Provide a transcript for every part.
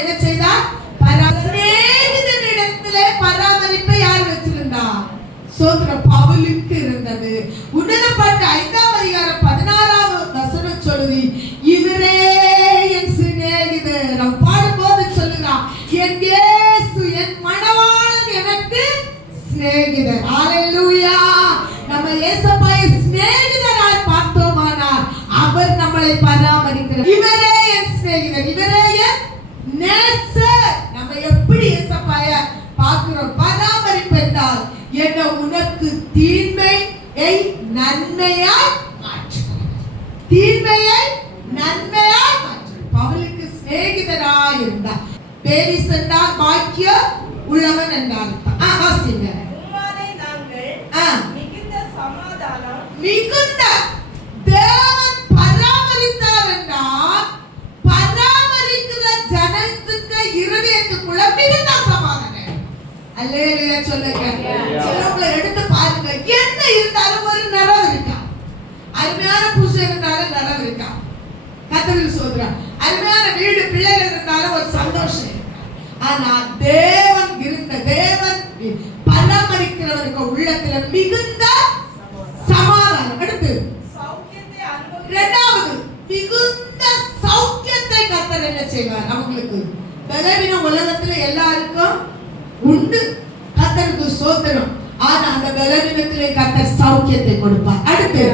என்ன செய்தார்? சிநேகிதனிடத்திலே பராமரிப்பை யார் வச்சிருந்தா? சோதரம் பவுலுக்கு இருந்தது. உணரப்பட்ட 5ஆம் அதிகாரம் 16ஆம் வசனம் சொல்லுது, இவரே என் சிநேகிதர். நாம் பாடும்போது சொல்லுகிறான், என் இயேசு என் மணவாளன் எனக்கு சிநேகிதர். ஹalleluya. நம்ம இயேசுவை சிநேகிதராய் பார்த்தோமானால் அவர் நம்மளை பராமரிக்கிறார். இவரே என் சிநேகிதர், இவரே என் நேசர். நம்ம எப்படி இயேசுவை பார்க்கிறோம்? பராமரிப்பு என்றால் என்ன? உனக்கு தீமையை நன்மையாய் மாற்றுகிறார். தீமையை நன்மையாய் மாற்றுகிறார். பவுலுக்கு சிநேகிதராய் இருந்தார். பேரிஸ் என்றால் பாக்கியம் உள்ளவன் என்றார். வாசிங்க. உம்மாலே நாங்கள் மிகுந்த சமாதானம், மிகுந்த தேவன் பராமரித்தார் என்றால் பராமரிக்கிற ஜனத்துக்கு இருதயத்துக்குள்ள மிகுந்த சமாதானம். அல்லேலூயா சொல்லுங்க. சிலவங்களை எடுத்து பாருங்க, என்ன இருந்தாலும் ஒரு நிறம் இருக்கா. அருமையான பூஜை இருந்தாலும் நிறம் இருக்கா. கர்த்தருக்கு ஸ்தோத்திரம். அருமையான வீடு பிள்ளைகள் இருந்தாலும் ஒரு சந்தோஷம் இருக்கா. ஆனா தேவன் பராமரிக்கிறவருக்கு உள்ளத்துல மிகுந்த சமாதானம். அடுத்து சௌக்கியத்தை அனுபவிக்க, இரண்டாவது மிகுந்த சௌக்கியத்தை கர்த்தர் என்ன செய்வார்? அவங்களுக்கு பலவீனம் உலகத்துல எல்லாருக்கும் உண்டு. கர்த்தருக்கு ஸ்தோத்திரம். ஆனா அந்த பலவீனத்திலே கர்த்தர் சௌக்கியத்தை கொடுப்பார். அடுத்து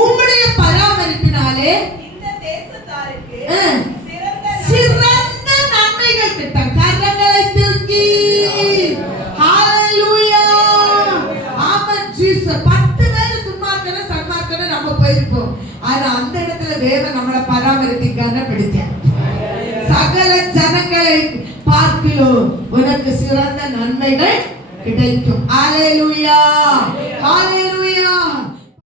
உம்முடைய பராமரிப்பினாலே இந்த தேசத்தாருக்கு சிறந்த நன்மைகள் கிட்டும். கரங்களை தூக்கி ஹalleluya. ஆமென் ஜீசஸ். 10 பேர் துன்மார்க்கன சன்மார்க்கன நம்ம போயிருப்போம். ஆனா அந்த இடத்துல தேவன் நம்மளை பராமரித்து கனப்படுத்தினார். சகல ஜனங்களை பார்க்கிலும் உனக்கு சிறந்த நன்மைகள் கிடைக்கும். ஹalleluya. ஹalleluya.